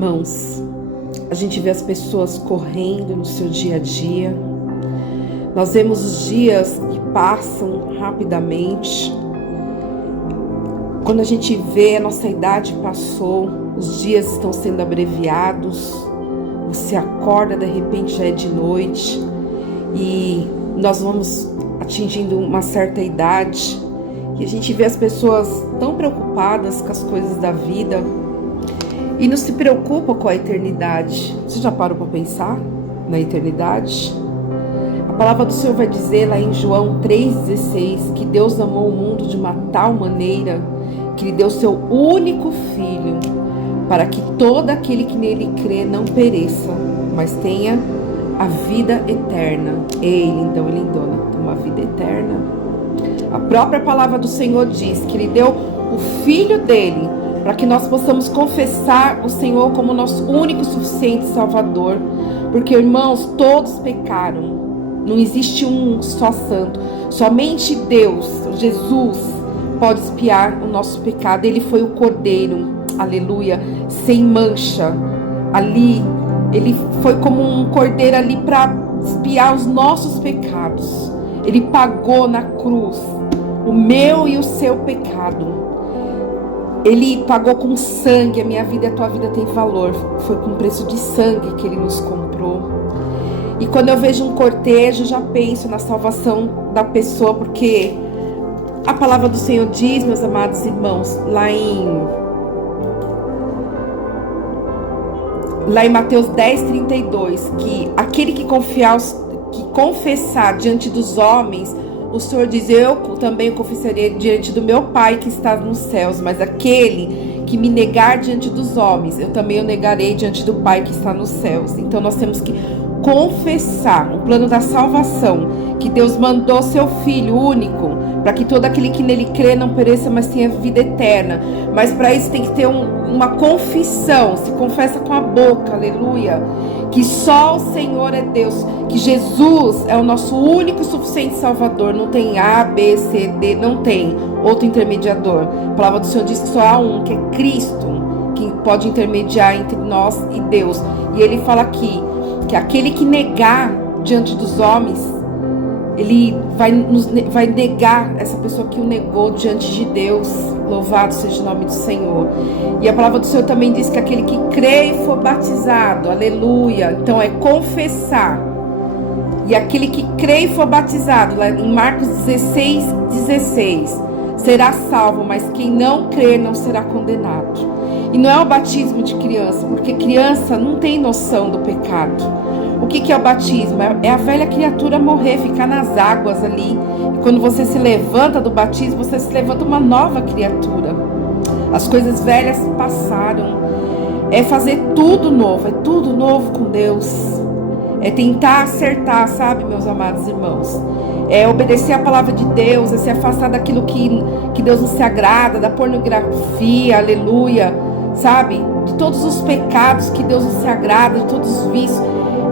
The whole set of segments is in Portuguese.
Irmãos, a gente vê as pessoas correndo no seu dia a dia. Nós vemos os dias que passam rapidamente. Quando a gente vê, a nossa idade passou, os dias estão sendo abreviados. Você acorda, de repente já é de noite. E nós vamos atingindo uma certa idade. E a gente vê as pessoas tão preocupadas com as coisas da vida e não se preocupa com a eternidade. Você já parou para pensar na eternidade? A palavra do Senhor vai dizer lá em João 3,16 que Deus amou o mundo de uma tal maneira que Ele deu seu único Filho para que todo aquele que nele crê não pereça, mas tenha a vida eterna. Ele, então, Ele dona uma vida eterna. A própria palavra do Senhor diz que Ele deu o Filho dele para que nós possamos confessar o Senhor como nosso único e suficiente Salvador. Porque, irmãos, todos pecaram. Não existe um só santo. Somente Deus, Jesus, pode expiar o nosso pecado. Ele foi o Cordeiro, aleluia, sem mancha. Ali, Ele foi como um cordeiro ali para expiar os nossos pecados. Ele pagou na cruz o meu e o seu pecado. Ele pagou com sangue. A minha vida e a tua vida tem valor. Foi com preço de sangue que Ele nos comprou. E quando eu vejo um cortejo, já penso na salvação da pessoa, porque a palavra do Senhor diz, meus amados irmãos, lá em Mateus 10:32, que aquele que confessar diante dos homens, o Senhor diz, eu também confessarei diante do meu Pai que está nos céus, mas aquele que me negar diante dos homens, eu também o negarei diante do Pai que está nos céus. Então nós temos que confessar o plano da salvação, que Deus mandou seu Filho único, para que todo aquele que nele crê não pereça, mas tenha vida eterna. Mas para isso tem que ter uma confissão, se confessa com a boca, aleluia, que só o Senhor é Deus, que Jesus é o nosso único e suficiente Salvador. Não tem A, B, C, D, não tem outro intermediador. A palavra do Senhor diz que só há um, que é Cristo, que pode intermediar entre nós e Deus. E Ele fala aqui, que aquele que negar diante dos homens, ele vai negar essa pessoa que o negou diante de Deus. Louvado seja o nome do Senhor. E a palavra do Senhor também diz que aquele que crê e for batizado, aleluia, então é confessar. E aquele que crê e for batizado, lá em Marcos 16:16, será salvo, mas quem não crer não será condenado. E não é o batismo de criança, porque criança não tem noção do pecado. O que é o batismo? É a velha criatura morrer, ficar nas águas ali. E quando você se levanta do batismo, você se levanta uma nova criatura. As coisas velhas passaram. É fazer tudo novo com Deus. É tentar acertar, sabe, meus amados irmãos? É obedecer a palavra de Deus, é se afastar daquilo que Deus não se agrada, da pornografia, aleluia, sabe? De todos os pecados que Deus não se agrada, de todos os vícios.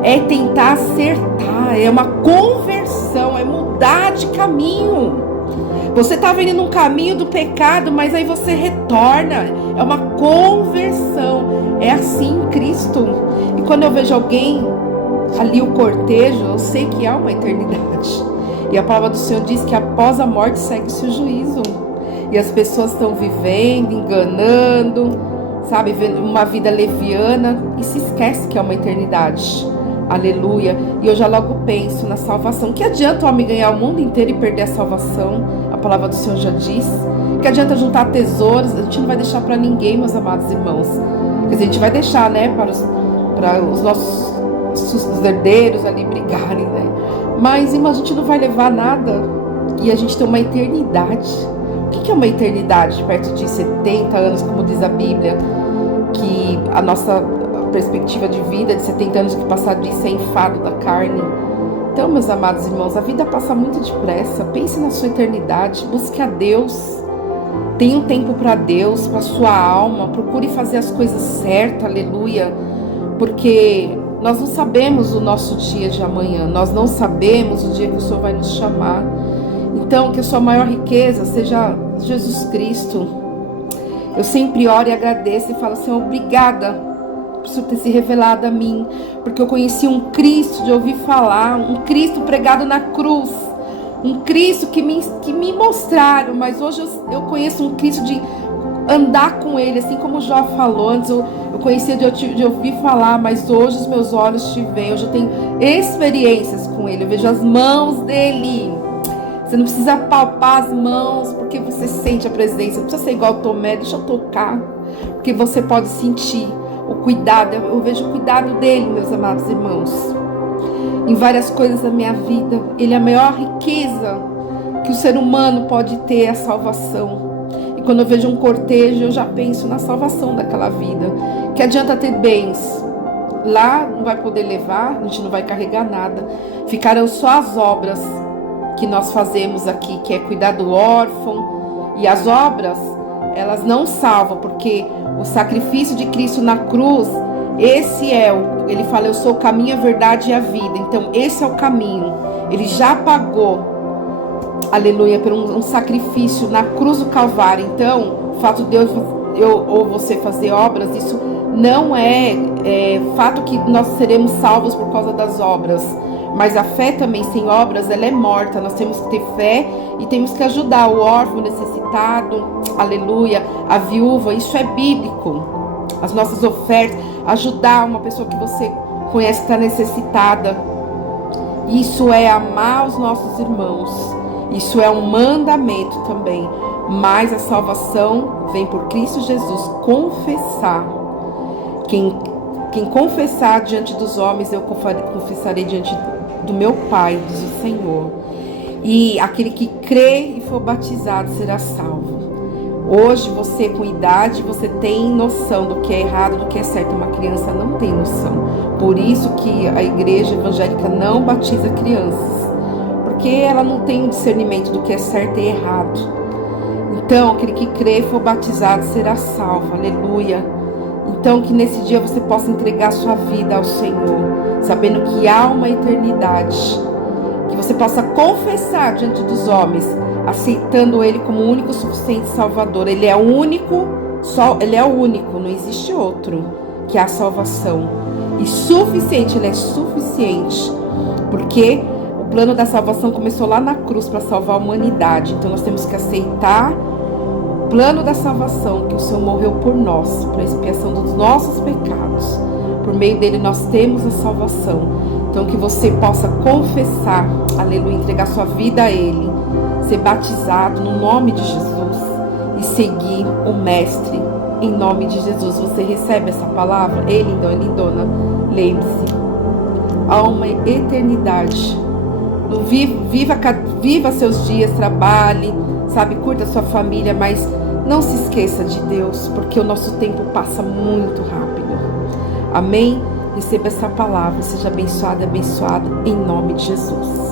É tentar acertar, é uma conversão, é mudar de caminho. Você está vendo num caminho do pecado, mas aí você retorna. É uma conversão. É assim em Cristo. E quando eu vejo alguém ali, o cortejo, eu sei que há uma eternidade. E a palavra do Senhor diz que após a morte segue-se o juízo. E as pessoas estão vivendo, enganando, sabe, vivendo uma vida leviana e se esquece que é uma eternidade. Aleluia. E eu já logo penso na salvação. Que adianta o homem ganhar o mundo inteiro e perder a salvação? A palavra do Senhor já diz. Que adianta juntar tesouros? A gente não vai deixar para ninguém, meus amados irmãos. Quer dizer, a gente vai deixar, né, para os nossos herdeiros ali brigarem, né? Mas, irmão, a gente não vai levar nada. E a gente tem uma eternidade. O que é uma eternidade? Perto de 70 anos, como diz a Bíblia, que a nossa perspectiva de vida de 70 anos que passar disso é enfado da carne. Então, meus amados irmãos, a vida passa muito depressa. Pense na sua eternidade, busque a Deus, tenha um tempo para Deus, para sua alma, procure fazer as coisas certas, aleluia, porque nós não sabemos o nosso dia de amanhã, nós não sabemos o dia que o Senhor vai nos chamar. Então, que a sua maior riqueza seja Jesus Cristo. Eu sempre oro e agradeço e falo, Senhor, obrigada por Senhor ter se revelado a mim, porque eu conheci um Cristo de ouvir falar, um Cristo pregado na cruz, um Cristo que me mostraram, mas hoje eu conheço um Cristo de andar com Ele, assim como o Jó falou. Antes eu conhecia de ouvir falar, mas hoje os meus olhos te veem, hoje eu tenho experiências com Ele, eu vejo as mãos dEle. Você não precisa palpar as mãos, porque você sente a presença. Não precisa ser igual Tomé, deixa eu tocar, porque você pode sentir o cuidado. Eu vejo o cuidado dele, meus amados irmãos, em várias coisas da minha vida. Ele é a maior riqueza que o ser humano pode ter, é a salvação. E quando eu vejo um cortejo, eu já penso na salvação daquela vida. Que adianta ter bens, lá não vai poder levar, a gente não vai carregar nada, ficarão só as obras que nós fazemos aqui, que é cuidar do órfão. E as obras, elas não salvam, porque o sacrifício de Cristo na cruz, ele fala, eu sou o caminho, a verdade e a vida. Então esse é o caminho, ele já pagou, aleluia, por um sacrifício na cruz do Calvário. Então o fato de eu ou você fazer obras, isso não é fato que nós seremos salvos por causa das obras. Mas a fé também sem obras, ela é morta. Nós temos que ter fé e temos que ajudar o órfão necessitado, aleluia, a viúva. Isso é bíblico. As nossas ofertas, ajudar uma pessoa que você conhece que está necessitada. Isso é amar os nossos irmãos. Isso é um mandamento também. Mas a salvação vem por Cristo Jesus. Confessar. Quem confessar diante dos homens, eu confessarei diante do meu Pai, diz o Senhor. E aquele que crê e for batizado será salvo. Hoje você, com idade, você tem noção do que é errado, do que é certo. Uma criança não tem noção. Por isso que a igreja evangélica não batiza crianças, porque ela não tem um discernimento do que é certo e errado. Então aquele que crê e for batizado será salvo. Aleluia. Então que nesse dia você possa entregar sua vida ao Senhor, sabendo que há uma eternidade. Que você possa confessar diante dos homens, aceitando Ele como o único suficiente Salvador. Ele é o único, Ele é o único, não existe outro, que há salvação. E suficiente, Ele é suficiente, porque o plano da salvação começou lá na cruz para salvar a humanidade. Então nós temos que aceitar o plano da salvação, que o Senhor morreu por nós, para a expiação dos nossos pecados. Por meio dele nós temos a salvação. Então que você possa confessar, aleluia, entregar sua vida a Ele, ser batizado no nome de Jesus e seguir o Mestre em nome de Jesus. Você recebe essa palavra? Ei, lindão, lindona, lembre-se, há uma eternidade. Viva seus dias, trabalhe, sabe, curta sua família, mas não se esqueça de Deus, porque o nosso tempo passa muito rápido. Amém? Receba essa palavra, seja abençoado e abençoado em nome de Jesus.